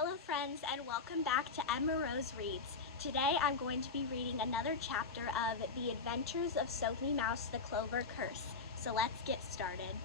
Hello friends, and welcome back to Emma Rose Reads. Today I'm going to be reading another chapter of The Adventures of Sophie Mouse, the Clover Curse. So let's get started.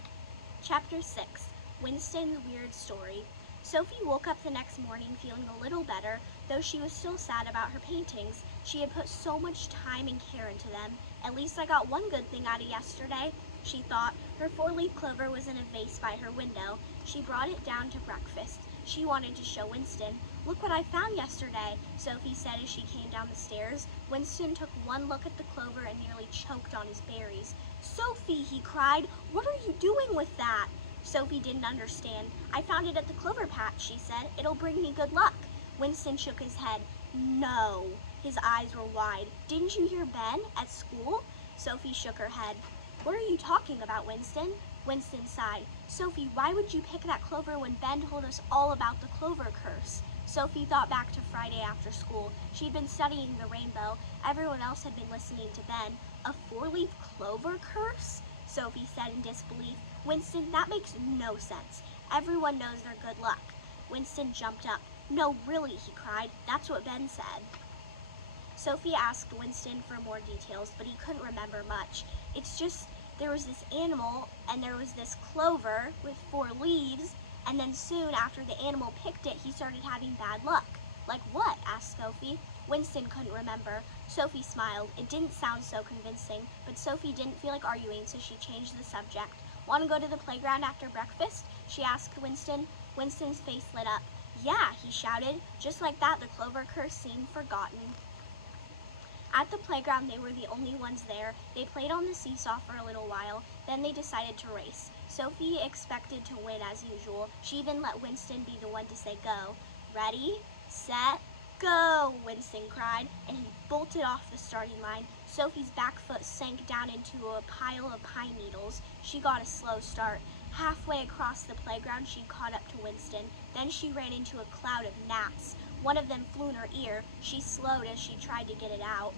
Chapter 6, Winston's Weird Story. Sophie woke up the next morning feeling a little better, though she was still sad about her paintings. She had put so much time and care into them. At least I got one good thing out of yesterday, she thought. Her four-leaf clover was in a vase by her window. She brought it down to breakfast. She wanted to show Winston. "Look what I found yesterday," Sophie said as she came down the stairs. Winston took one look at the clover and nearly choked on his berries. "Sophie," he cried, "what are you doing with that?" Sophie didn't understand. "I found it at the clover patch," she said. "It'll bring me good luck." Winston shook his head. "No." His eyes were wide. "Didn't you hear Ben at school?" Sophie shook her head. "What are you talking about, Winston?" Winston sighed. "Sophie, why would you pick that clover when Ben told us all about the Clover Curse?" Sophie thought back to Friday after school. She'd been studying the rainbow. Everyone else had been listening to Ben. "A four-leaf clover curse?" Sophie said in disbelief. "Winston, that makes no sense. Everyone knows they're good luck." Winston jumped up. "No, really," he cried. "That's what Ben said." Sophie asked Winston for more details, but he couldn't remember much. "It's just, there was this animal, and there was this clover with four leaves, and then soon after the animal picked it, he started having bad luck." "Like what?" asked Sophie. Winston couldn't remember. Sophie smiled. It didn't sound so convincing, but Sophie didn't feel like arguing, so she changed the subject. "Want to go to the playground after breakfast?" she asked Winston. Winston's face lit up. "Yeah," he shouted. Just like that, the Clover Curse seemed forgotten. At the playground, they were the only ones there. They played on the seesaw for a little while, then they decided to race. Sophie expected to win as usual. She even let Winston be the one to say go. "Ready, set, go," Winston cried, and he bolted off the starting line. Sophie's back foot sank down into a pile of pine needles. She got a slow start. Halfway across the playground, she caught up to Winston. Then she ran into a cloud of gnats. One of them flew in her ear. She slowed as she tried to get it out.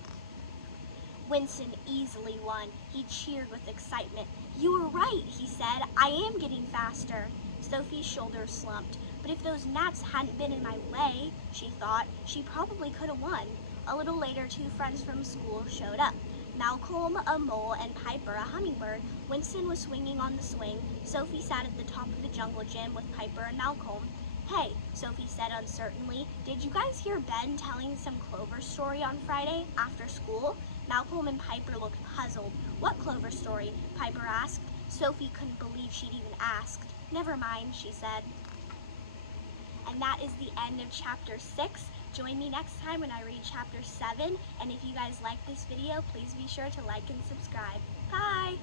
Winston easily won. He cheered with excitement. "You were right," he said. "I am getting faster." Sophie's shoulders slumped. But if those gnats hadn't been in my way, she thought, she probably could have won. A little later, two friends from school showed up. Malcolm, a mole, and Piper, a hummingbird. Winston was swinging on the swing. Sophie sat at the top of the jungle gym with Piper and Malcolm. "Hey," Sophie said uncertainly, "did you guys hear Ben telling some Clover story on Friday after school?" Malcolm and Piper looked puzzled. "What Clover story?" Piper asked. Sophie couldn't believe she'd even asked. "Never mind," she said. And that is the end of chapter 6. Join me next time when I read chapter 7. And if you guys like this video, please be sure to like and subscribe. Bye!